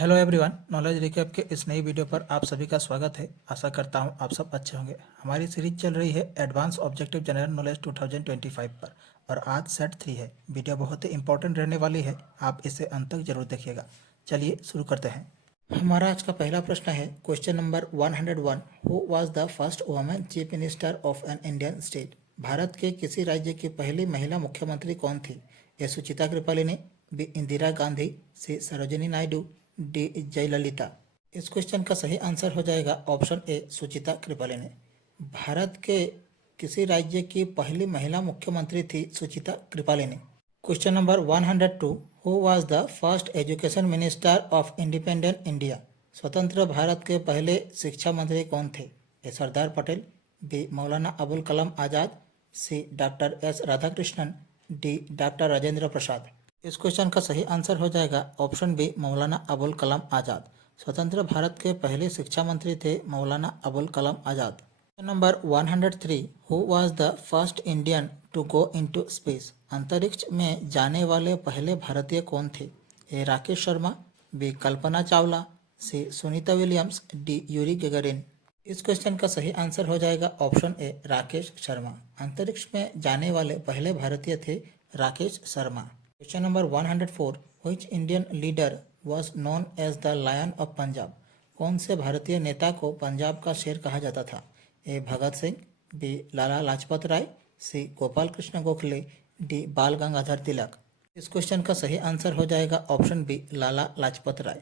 Hello everyone, knowledge recap के इस नई वीडियो पर आप सभी का स्वागत है। आशा करता हूं आप सब अच्छे होंगे। हमारी सीरीज चल रही है एडवांस ऑब्जेक्टिव जनरल नॉलेज 2025 पर और आज सेट 3 है। वीडियो बहुत ही इंपॉर्टेंट रहने वाली है, आप इसे अंत तक जरूर देखिएगा। चलिए शुरू करते हैं। हमारा आज का पहला प्रश्न है question number 101। Who was the first women chief minister of an Indian state? Bharat के किसी राज्य की पहली महिला मुख्यमंत्री कौन थी? ए सुचिता कृपालिनी, बी इंदिरा गांधी, सी सरोजिनी नायडू, डी जयललिता। इस क्वेश्चन का सही आंसर हो जाएगा ऑप्शन ए सुचिता कृपालिनी। भारत के किसी राज्य की पहली महिला मुख्यमंत्री थी Sucheta Kriplani. Question number 102। Who was the first education minister of independent India? स्वतंत्र भारत के पहले शिक्षा मंत्री कौन थे? ए सरदार Patel, B Maulana Abul Kalam Azad, C doctor S Radhakrishnan, D doctor Rajendra Prasad. इस क्वेश्चन का सही आंसर हो जाएगा ऑप्शन बी मौलाना अबुल कलाम आज़ाद। स्वतंत्र भारत के पहले शिक्षा मंत्री थे Maulana Abul Kalam Azad. Number 103। Who was the first Indian to go into space? अंतरिक्ष में जाने वाले पहले भारतीय कौन थे? A Rakesh Sharma, B Kalpana Chawla, C Sunita Williams, D Yuri Gagarin. इस क्वेश्चन का सही आंसर हो जाएगा ऑप्शन ए राकेश शर्मा। अंतरिक्ष में जाने वाले पहले भारतीय थे Rakesh Sharma. Question number 104। Which Indian leader was known as the lion of Punjab? कौन से भारतीय नेता को पंजाब का शेर कहा जाता था? ए भगत सिंह, बी लाला लाजपत राय, सी गोपाल कृष्ण गोखले, डी बाल गंगाधर तिलक। इस क्वेश्चन का सही आंसर हो जाएगा ऑप्शन बी लाला लाजपत राय।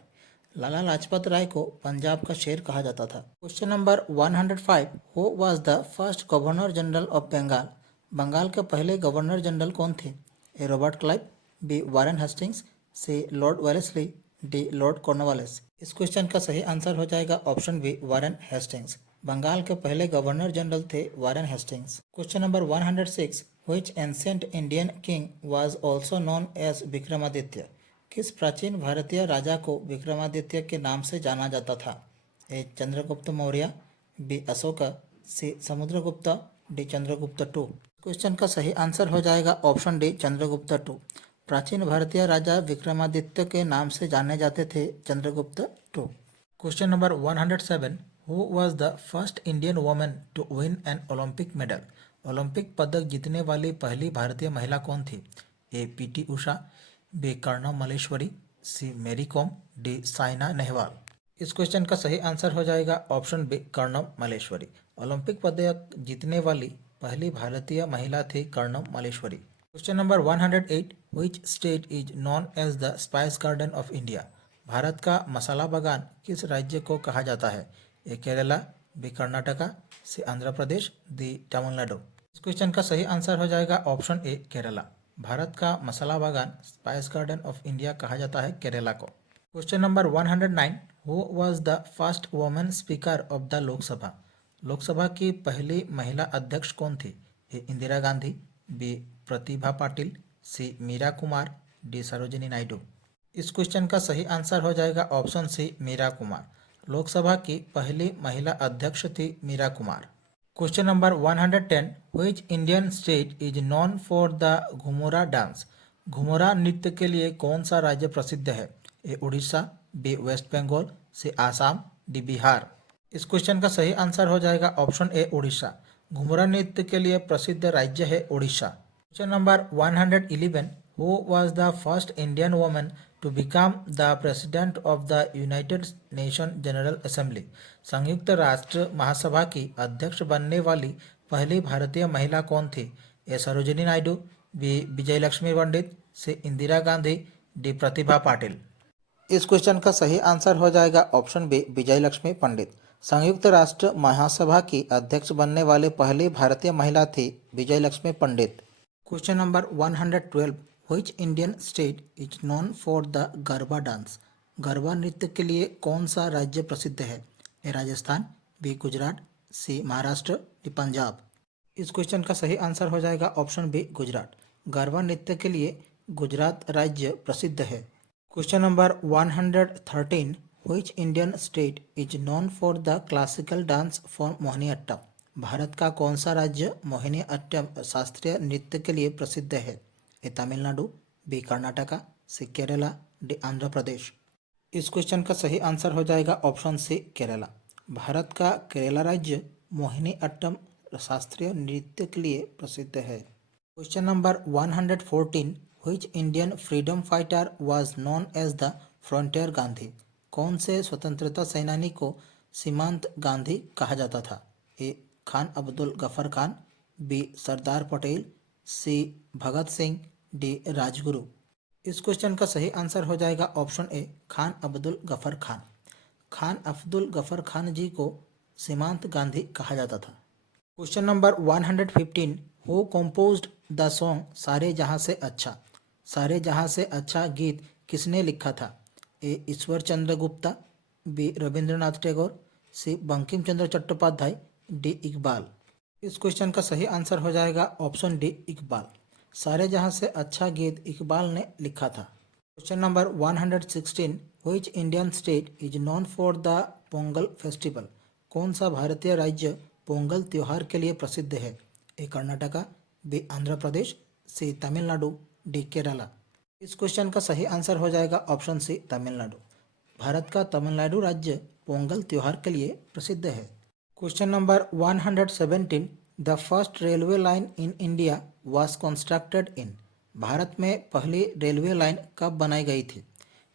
लाला लाजपत राय को पंजाब का शेर कहा जाता था। Question number 105। Who was the first governor general of Bengal? Bengal के पहले गवर्नर जनरल कौन थे? A Robert Clive, B Warren Hastings, C Lord Wellesley, D Lord Cornwallis. इस क्वेश्चन का सही आंसर हो जाएगा option B Warren Hastings. Bengal के पहले गवर्नर जनरल थे Warren Hastings. Question number 106। Which ancient Indian king was also known as Vikramaditya? किस प्राचीन भारतीय राजा को विक्रमादित्य के नाम से जाना जाता था? A Chandragupta Maurya, B Ashoka, C Samudragupta, D Chandragupta two. Question का सही आंसर हो जाएगा ऑप्शन डी चंद्रगुप्त टू। प्राचीन भारतीय राजा विक्रमादित्य के नाम से जाने जाते थे Chandragupta two. Question number 107। Who was the first Indian woman to win an Olympic medal? Olympic पदक जीतने वाली पहली भारतीय महिला कौन थी? A P T Usha, B Karnam Malleswari, C Mary Kom, D Saina Nehwal. इस क्वेश्चन का सही आंसर हो जाएगा option B Karnam Malleswari. Olympic पदक जीतने वाली पहली भारतीय महिला थी Karnam Malleswari. Question number 108। Which state is known as the spice garden of India? Bharat का मसाला बागान किस राज्य को कहा जाता है? ए केरला, बी कर्नाटका, सी आंध्र प्रदेश, दी तमिलनाडु। इस क्वेश्चन का सही आंसर हो जाएगा ऑप्शन ए केरला। भारत का मसाला बागान स्पाइस गार्डन ऑफ इंडिया कहा जाता है केरला को। Question number 109। Who was the first women speaker of the Lok Sabha? Lok Sabha की पहली महिला अध्यक्ष कौन थी? A Indira Gandhi, B Pratibha Patil, C Meera Kumar, D Sarojini Naidu. इस क्वेश्चन का सही आंसर हो जाएगा ऑप्शन सी मीरा कुमार। लोकसभा की पहली महिला अध्यक्ष थी Meera Kumar. Question number 110। Which Indian state is known for the Ghumura dance? Ghumura नृत्य के लिए कौन सा राज्य प्रसिद्ध है? ए उड़ीसा, बी वेस्ट बंगाल, सी आसाम, डी बिहार। इस क्वेश्चन का सही आंसर हो जाएगा ऑप्शन ए उड़ीसा। घुमुरा नृत्य के लिए प्रसिद्ध राज्य है Orissa. Question number 111। Who was the first Indian woman to become the president of the United Nation General Assembly? संयुक्त राष्ट्र महासभा की अध्यक्ष बनने वाली पहली भारतीय महिला कौन थी? ए सरोजिनी नायडू, बी विजय लक्ष्मी पंडित, सी इंदिरा गांधी, डी प्रतिभा पाटिल। इस क्वेश्चन का सही आंसर हो जाएगा ऑप्शन बी विजय लक्ष्मी पंडित। संयुक्त राष्ट्र महासभा की अध्यक्ष बनने वाली पहली भारतीय महिला थी Vijaya Lakshmi Pandit. Question number 112। Which Indian state is known for the Garba dance? Garba नृत्य के लिए कौन सा राज्य प्रसिद्ध है? A Rajasthan, B Gujarat, C Maharashtra, D Punjab. इस क्वेश्चन का सही आंसर हो जाएगा ऑप्शन बी गुजरात। गरबा नृत्य के लिए गुजरात राज्य प्रसिद्ध है। Question number 113। Which Indian state is known for the classical dance for Mohiniyattam? Bharat का कौन सा राज्य मोहिनीअट्टम शास्त्रीय नृत्य के लिए प्रसिद्ध है? ए तमिलनाडु, बी कर्नाटका, सी केरला, डी आंध्र प्रदेश। इस क्वेश्चन का सही आंसर हो जाएगा ऑप्शन सी केरला। भारत का केरला राज्य मोहिनी अट्टम शास्त्रीय नृत्य के लिए प्रसिद्ध है। Question number 114, which Indian freedom fighter was known as the Frontier Gandhi? कौन से स्वतंत्रता सेनानी को सीमांत गांधी कहा जाता था? A Khan Abdul Ghaffar Khan, B Sardar Patel, C Bhagat Singh, D Rajguru. इस क्वेश्चन का सही आंसर हो जाएगा ऑप्शन ए खान अब्दुल गफर खान। खान अब्दुल गफर खान जी को सीमांत गांधी कहा जाता था। Question number 115, who composed the song Saare Jahan से अच्छा? सारे जहां से अच्छा गीत किसने लिखा था? ए ईश्वर चंद्र गुप्ता, बी रविंद्रनाथ टैगोर, सी बंकिम चंद्र चट्टोपाध्याय, डी इकबाल। इस क्वेश्चन का सही आंसर हो जाएगा ऑप्शन डी इकबाल। सारे जहां से अच्छा गीत इकबाल ने लिखा था। Question number 116, which Indian state is known for the Pongal festival? कौन सा भारतीय राज्य पोंगल त्योहार के लिए प्रसिद्ध है? ए कर्नाटका, बी आंध्र प्रदेश, सी तमिलनाडु, डी केरला। इस क्वेश्चन का सही आंसर हो जाएगा ऑप्शन सी तमिलनाडु। भारत का तमिलनाडु राज्य पोंगल त्योहार के लिए प्रसिद्ध है। Question number 117, the first railway line in India was constructed in? Bharat में पहली रेलवे लाइन कब बनाई गई थी?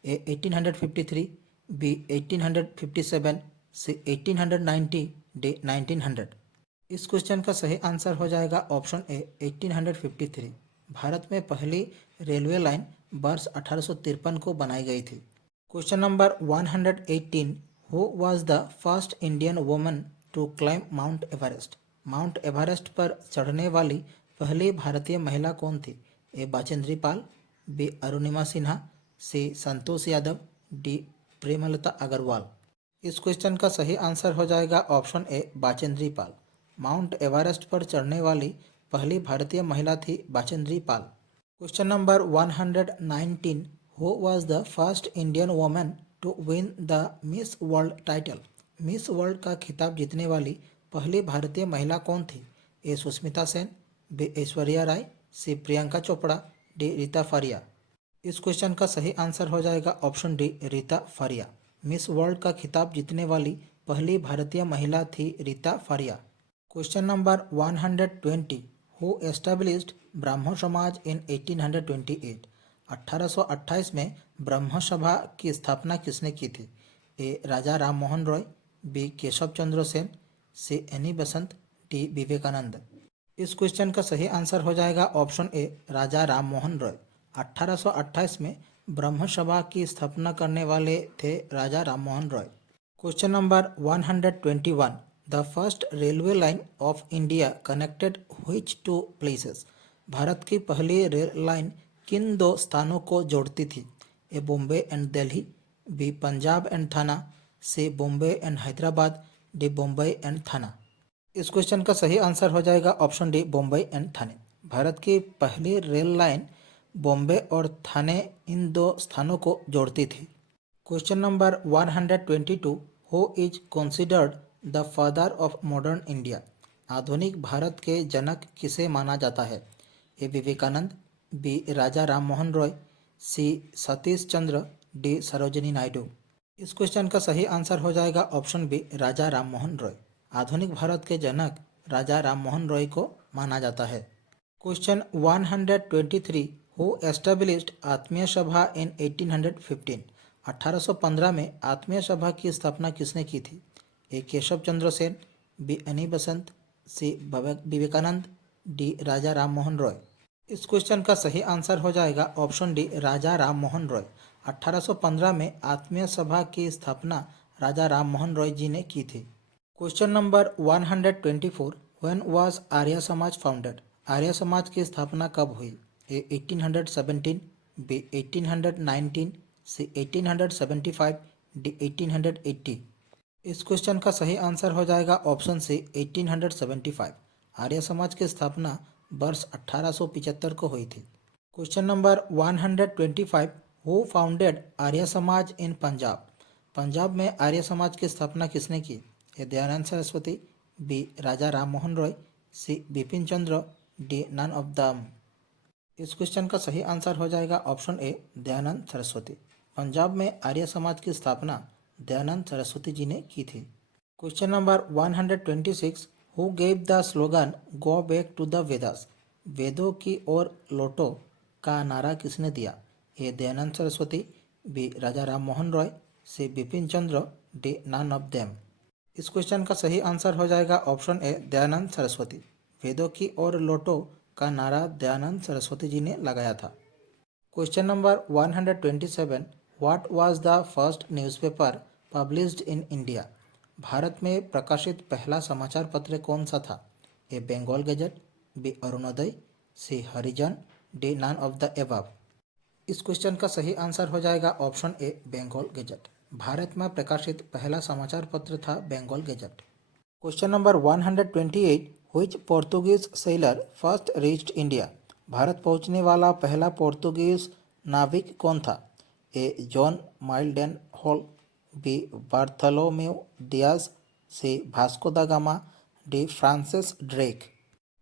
ए 1853, बी 1857, सी 1890, डी 1900। इस क्वेश्चन का सही आंसर हो जाएगा ऑप्शन ए 1853। भारत में पहली रेलवे लाइन वर्ष 1853 को बनाई गई थी। Question number 118, who was the first Indian woman to climb Mount Everest? Mount Everest पर चढ़ने वाली पहली भारतीय महिला कौन थी? A Bachendri Pal, B Arunima Sinha, C Santosh Yadav, D Premlata Agarwal. इस क्वेश्चन का सही आंसर हो जाएगा option A Bachendri Pal. Mount Everest पर चढ़ने वाली पहली भारतीय महिला थी Bachendri Pal. Question number 119, who was the first Indian woman to win the Miss World title? Miss World का खिताब जीतने वाली पहली भारतीय महिला कौन थी? A Sushmita Sen, B Aishwarya Rai, C Priyanka Chopra, D Reita Faria. इस क्वेश्चन का सही आंसर हो जाएगा option D Reita Faria. Miss World का खिताब जीतने वाली पहली भारतीय महिला थी Reita Faria. Question number 120, who established Brahmo Samaj in 1828? 1828 में ब्रह्म सभा की स्थापना किसने की थी? A Raja Ram Mohan Roy, B Keshab Chandra Sen, C Annie Besant, D Vivekananda. इस क्वेश्चन का सही आंसर हो जाएगा ऑप्शन ए राजा राम मोहन रॉय। 1828 में ब्रह्म सभा की स्थापना करने वाले थे Raja Ram Mohan Roy. Question number 121, the first railway line of India connected which two places? Bharat की पहली रेल लाइन किन दो स्थानों को जोड़ती थी? A Bombay and Delhi, B Punjab and Thana, C Bombay and Hyderabad, D Bombay and Thana. इस क्वेश्चन का सही आंसर हो जाएगा option D Bombay and Thane. Bharat की पहली रेल लाइन बॉम्बे और थाने इन दो स्थानों को जोड़ती थी। Question number 122, who is considered the father of modern India? आधुनिक भारत के जनक किसे माना जाता है? ए Vivekananda, B Raja Ram Mohan Roy, C Satish Chandra, D Sarojini Naidu. इस क्वेश्चन का सही आंसर हो जाएगा ऑप्शन बी राजा राम मोहन रॉय। आधुनिक भारत के जनक राजा राम मोहन रॉय को माना जाता है। क्वेश्चन 123, हु एस्टेब्लिश्ड आत्मीय सभा इन 1815? 1815 में आत्मीय सभा की स्थापना किसने की थी? A Keshav Chandra Sen, B Annie Besant, C Vivekananda, D Raja Ram Mohan Roy. इस क्वेश्चन का सही आंसर हो जाएगा ऑप्शन डी राजा राम मोहन रॉय। 1815 में आत्मीय सभा की स्थापना राजा राम मोहन रॉय जी ने की थी। Question number 124, when was Arya Samaj founded? Arya Samaj की स्थापना कब हुई? ए 1817, बी 1819, सी 1875, डी 1880। इस क्वेश्चन का सही आंसर हो जाएगा ऑप्शन सी 1875। आर्य समाज की स्थापना वर्ष 1875 को हुई थी। Question number 125, who founded Arya Samaj इन पंजाब? पंजाब में आर्य समाज की स्थापना किसने की? A Dayanand Saraswati, B Raja Ram Mohan Roy, C Bipin Chandra, D none of them. इस क्वेश्चन का सही आंसर हो जाएगा ऑप्शन ए दयानंद सरस्वती। पंजाब में आर्य समाज की स्थापना दयानंद सरस्वती जी ने की थी। Question number 126, who gave the slogan go back to the Vedas? वेदों की ओर लौटो का नारा किसने दिया? A Dayanand Saraswati, B Raja Ram Mohan Roy, C Bipin Chandra, D none of them. इस क्वेश्चन का सही आंसर हो जाएगा ऑप्शन ए दयानंद सरस्वती। वेदों की ओर लौटो का नारा दयानंद सरस्वती जी ने लगाया था। Question number 127, what was the first newspaper published in India? Bharat में प्रकाशित पहला समाचार पत्र कौन सा था? A Bengal Gazette, B Arunoday, C Harijan, D none of the above. इस क्वेश्चन का सही आंसर हो जाएगा option A Bengal Gazette. Bharat में प्रकाशित पहला समाचार पत्र था Bengal Gazette. Question number 128, which Portuguese sailor first reached India? Bharat पहुंचने वाला पहला पोर्तुगीज नाविक कौन था? A John Mildenhall, B Bartholomew Dias, C Vasco da Gama, D Francis Drake.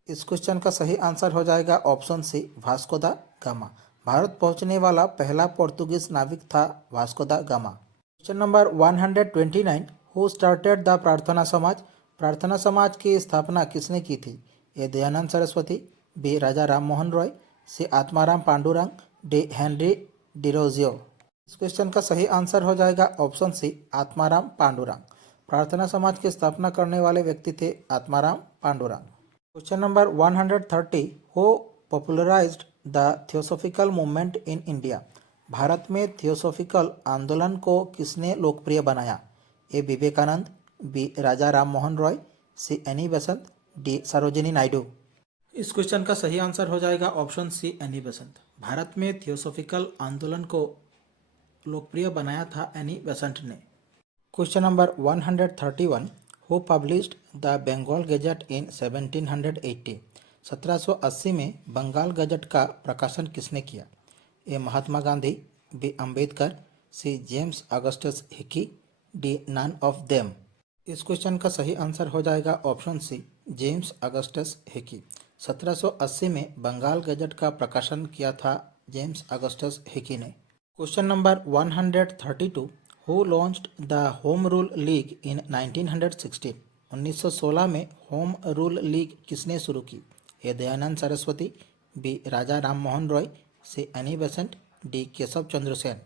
इस क्वेश्चन का सही आंसर हो जाएगा option C Vasco da Gama. Bharat पहुंचने वाला पहला पोर्तुगीज नाविक था Vasco da Gama. Question number 129, who started the Prarthana Samaj? Prarthana Samaj की स्थापना किसने की थी? A Dayanand Saraswati, B Raja Ram Mohan Roy, C Atmaram Pandurang, D Henry Derozio. इस क्वेश्चन का सही आंसर हो जाएगा ऑप्शन सी आत्माराम पांडुरंग। प्रार्थना समाज की स्थापना करने वाले व्यक्ति थे Atmaram Pandurang. Question number 130, who popularized the theosophical movement in India? Bharat में थियोसॉफिकल आंदोलन को किसने लोकप्रिय बनाया? A Vivekananda, B Raja Ram Mohan Roy, C Annie Besant, D Sarojini Naidu. इस क्वेश्चन का सही आंसर हो जाएगा option C Annie Besant. Bharat में थियोसॉफिकल आंदोलन को लोकप्रिय बनाया था एनी बेसंट ने। Question number 131, who published the Bengal gazette in 1780? 1780 में बंगाल गजट का प्रकाशन किसने किया? A Mahatma Gandhi, B Ambedkar, C James Augustus Hicky, D none of them. इस क्वेश्चन का सही आंसर हो जाएगा option C James Augustus Hicky. 1780 में बंगाल गजट का प्रकाशन किया था जेम्स अगस्टस हिकी ने। Question number 132, who launched the Home Rule League in 1916? 1916 में होम रूल लीग किसने शुरू की? A Dayanand Saraswati, B Raja Ram Mohan Roy, C Annie Besant, D Keshav Chandra Sen.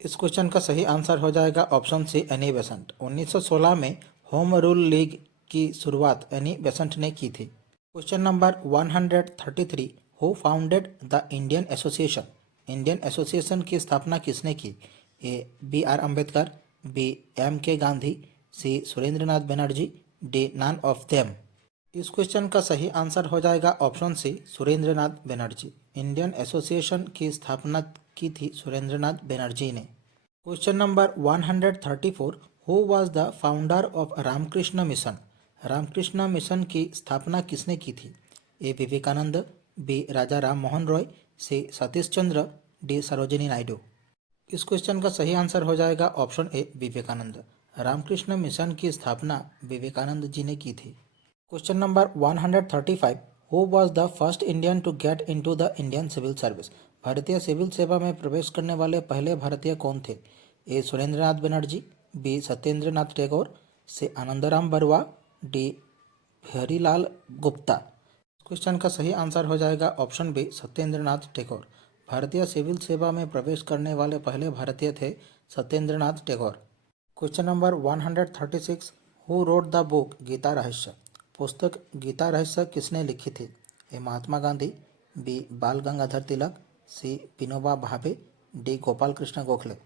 इस क्वेश्चन का सही आंसर हो जाएगा ऑप्शन सी एनी बेसंट। 1916 में होम रूल लीग की शुरुआत एनी बेसंट ने की थी। Question number 133, who founded the Indian Association? Indian Association की स्थापना किसने की? A B R Ambedkar, B M K Gandhi, C Surendranath Banerjee, D none of them. इस क्वेश्चन का सही आंसर हो जाएगा option C Surendranath Banerjee. Indian Association की स्थापना की थी सुरेंद्रनाथ बनर्जी ने। Question number 134, who was the founder of Ramakrishna Mission? Ramakrishna mission की स्थापना किसने की थी? ए Vivekananda, B Raja Ram Mohan Roy, C Satish Chandra, D Sarojini Naidu. इस क्वेश्चन का सही आंसर हो जाएगा option A Vivekananda. Ramakrishna mission की स्थापना विवेकानंद जी ने की थी। Question number 135, who was the first Indian to get into the Indian civil service? भारतीय सिविल सेवा में प्रवेश करने वाले पहले भारतीय कौन थे? A Surendranath Banerjee, B Satyendranath Tagore, C Anandram Barua, D Harilal Gupta. Question का सही आंसर हो जाएगा ऑप्शन बी सत्येंद्रनाथ टैगोर। भारतीय सिविल सेवा में प्रवेश करने वाले पहले भारतीय थे Satyendranath Tagore. Question number 136, who wrote the book Gita Rahasya? पुस्तक गीता रहस्य किसने लिखी थी? ए महात्मा गांधी, बी बाल गंगाधर तिलक, सी विनोबा भावे, डी गोपाल कृष्ण गोखले।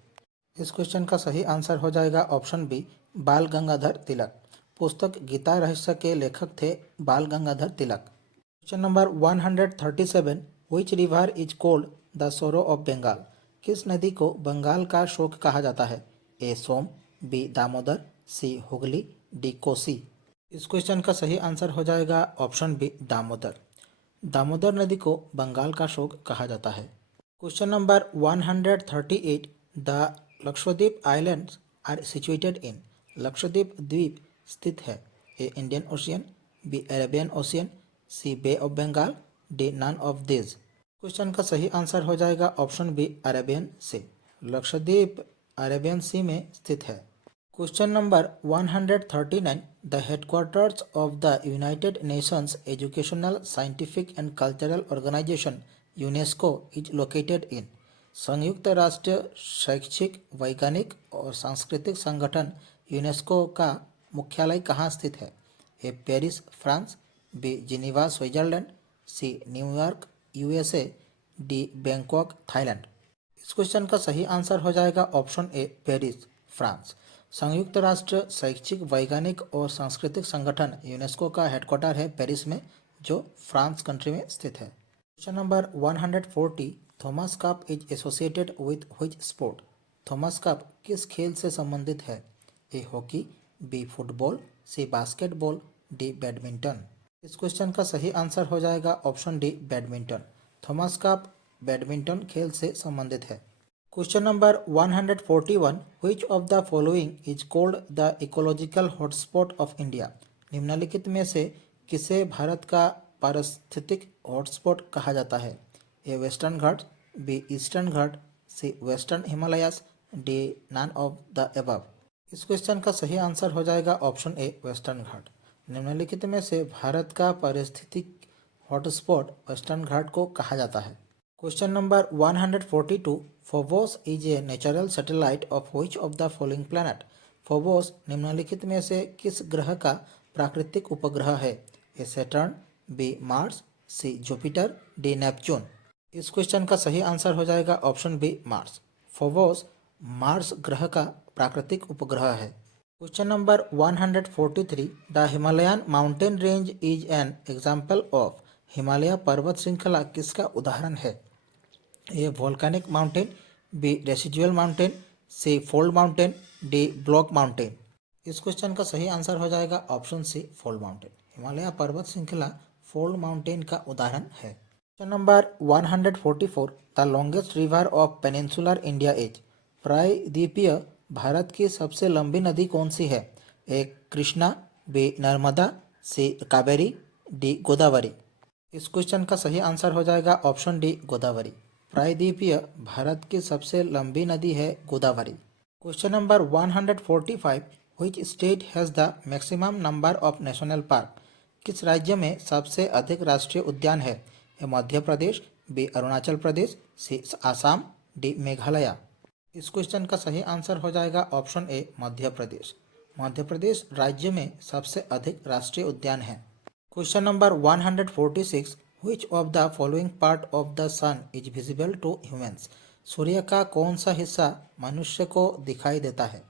इस क्वेश्चन का सही आंसर हो जाएगा ऑप्शन बी बाल गंगाधर तिलक। पुस्तक गीता रहस्य के लेखक थे Bal Gangadhar Tilak. Question number 137, which river is called the sorrow of Bengal? किस नदी को बंगाल का शोक कहा जाता है? A Son, B Damodar, C Hooghly, D Kosi. इस क्वेश्चन का सही आंसर हो जाएगा ऑप्शन बी दामोदर। दामोदर नदी को बंगाल का शोक कहा जाता है। Question number 138, the Lakshadweep Islands are situated in? Lakshadweep द्वीप स्थित है A Indian Ocean, B Arabian Ocean, C Bay of Bengal, D none of this. Question का सही आंसर हो जाएगा ऑप्शन बी अरेबियन से। लक्षद्वीप अरेबियन सी में स्थित है। Question number 139, the headquarters of the United Nations Educational Scientific and Cultural Organization UNESCO is located in. संयुक्त राष्ट्र शैक्षिक, वैज्ञानिक और सांस्कृतिक संगठन यूनेस्को का मुख्यालय कहाँ स्थित है? A Paris France, B Geneva Switzerland, C New York USA, D Bangkok Thailand. इस क्वेश्चन का सही आंसर हो जाएगा ऑप्शन ए पेरिस फ्रांस। संयुक्त राष्ट्र शैक्षिक, वैज्ञानिक और सांस्कृतिक संगठन यूनेस्को का हेडक्वार्टर है पेरिस में, जो फ्रांस कंट्री में स्थित है। Question number 140, Thomas Cup is associated with which sport. Thomas Cup किस खेल से संबंधित है? A hockey, B football, C basketball, D badminton. इस क्वेश्चन का सही आंसर हो जाएगा option D badminton. Thomas Cup badminton खेल से संबंधित है। Question number 141, which of the following is called the ecological hotspot of India. निम्नलिखित में से किसे भारत का पारिस्थितिक हॉटस्पॉट कहा जाता है? A Western Ghat, B Eastern Ghat, C Western Himalayas, D none of the above. इस क्वेश्चन का सही आंसर हो जाएगा ऑप्शन ए वेस्टर्न घाट। निम्नलिखित में से भारत का पारिस्थितिक हॉटस्पॉट वेस्टर्न घाट को कहा जाता है। Question number 142, Phobos is a natural satellite of which of the following planet. Phobos निम्नलिखित में से किस ग्रह का प्राकृतिक उपग्रह है? A Saturn, B Mars, C Jupiter, D Neptune. इस क्वेश्चन का सही आंसर हो जाएगा option B Mars. Phobos Mars ग्रह का प्राकृतिक उपग्रह है। Question number 143, the Himalayan mountain range is an example of. Himalaya पर्वत श्रृंखला किसका उदाहरण है? ए volcanic mountain, B residual mountain, C fold mountain, D block mountain. इस क्वेश्चन का सही आंसर हो जाएगा option C fold mountain. Himalaya पर्वत श्रृंखला फोल्ड माउंटेन का उदाहरण है। Question number 144, the longest river of peninsular India is. प्रायद्वीपीय भारत की सबसे लंबी नदी कौन सी है? A Krishna, B Narmada, C Kaveri, D Godavari. इस क्वेश्चन का सही आंसर हो जाएगा ऑप्शन डी गोदावरी। प्रायद्वीपीय भारत की सबसे लंबी नदी है Godavari. Question number 145, which state has the maximum number of national park. किस राज्य में सबसे अधिक राष्ट्रीय उद्यान है? ए मध्य प्रदेश, बी अरुणाचल प्रदेश, सी आसाम, डी मेघालय। इस क्वेश्चन का सही आंसर हो जाएगा ऑप्शन ए मध्य प्रदेश। मध्य प्रदेश राज्य में सबसे अधिक राष्ट्रीय उद्यान है। Question number 146, which of the following part of the sun is visible to humans. सूर्य का कौन सा हिस्सा मनुष्य को दिखाई देता है?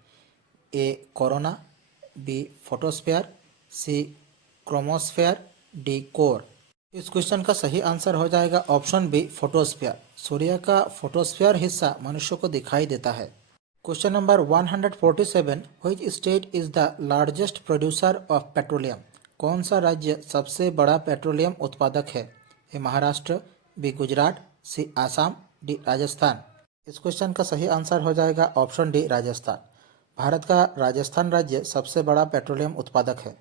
A corona, B photosphere, C chromosphere, D core. इस क्वेश्चन का सही आंसर हो जाएगा ऑप्शन बी फोटोस्फीयर। सूर्य का फोटोस्फीयर हिस्सा मनुष्य को दिखाई देता है। Question number 147, which state is the largest producer of petroleum. कौन सा राज्य सबसे बड़ा पेट्रोलियम उत्पादक है? ए महाराष्ट्र, बी गुजरात, सी आसाम, डी राजस्थान। इस क्वेश्चन का सही आंसर हो जाएगा ऑप्शन डी राजस्थान। भारत का राजस्थान राज्य सबसे बड़ा पेट्रोलियम उत्पादक है।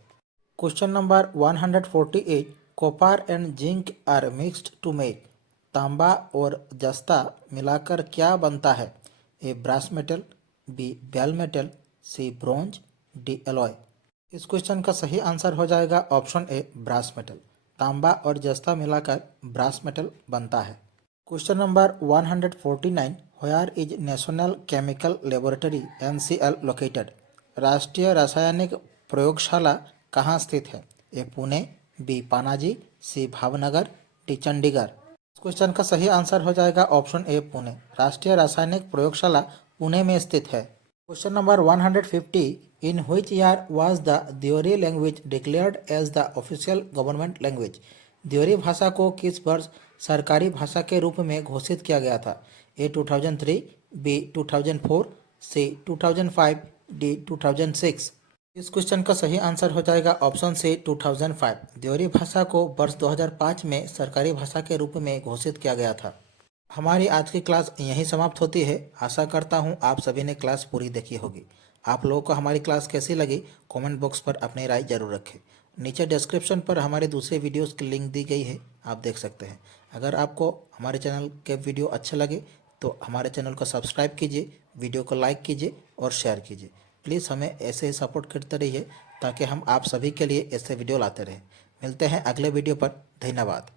Question number 148, copper and zinc are mixed to make. तांबा और जस्ता मिलाकर क्या बनता है? A brass metal, B bell metal, C bronze, D alloy. इस क्वेश्चन का सही आंसर हो जाएगा ऑप्शन ए ब्रास मेटल। तांबा और जस्ता मिलाकर ब्रास मेटल बनता है। Question number 149, where is national chemical laboratory NCL located. राष्ट्रीय रासायनिक प्रयोगशाला कहाँ स्थित है? ए पुणे, बी पानाजी, सी भावनगर, डी चंडीगढ़। इस क्वेश्चन का सही आंसर हो जाएगा ऑप्शन ए पुणे। राष्ट्रीय रासायनिक प्रयोगशाला पुणे में स्थित है। Question number 150, in which year was the Devri language declared as the official government language. Devri भाषा को किस वर्ष सरकारी भाषा के रूप में घोषित किया गया था? ए 2003, बी 2004, सी 2005, डी 2006। इस क्वेश्चन का सही आंसर हो जाएगा ऑप्शन सी 2005। देवरी भाषा को वर्ष 2005 में सरकारी भाषा के रूप में घोषित किया गया था। हमारी आज की क्लास यहीं समाप्त होती है। आशा करता हूँ आप सभी ने क्लास पूरी देखी होगी। आप लोगों को हमारी क्लास कैसी लगी कमेंट बॉक्स पर अपनी राय जरूर रखें। नीचे डिस्क्रिप्शन पर हमारे दूसरे वीडियोस की लिंक दी गई है, आप देख सकते हैं। अगर आपको हमारे चैनल के वीडियो अच्छे लगे तो हमारे चैनल को सब्सक्राइब कीजिए, वीडियो को लाइक कीजिए और शेयर कीजिए। प्लीज़ हमें ऐसे ही सपोर्ट करते रहिए ताकि हम आप सभी के लिए ऐसे वीडियो लाते रहें। मिलते हैं अगले वीडियो पर। धन्यवाद।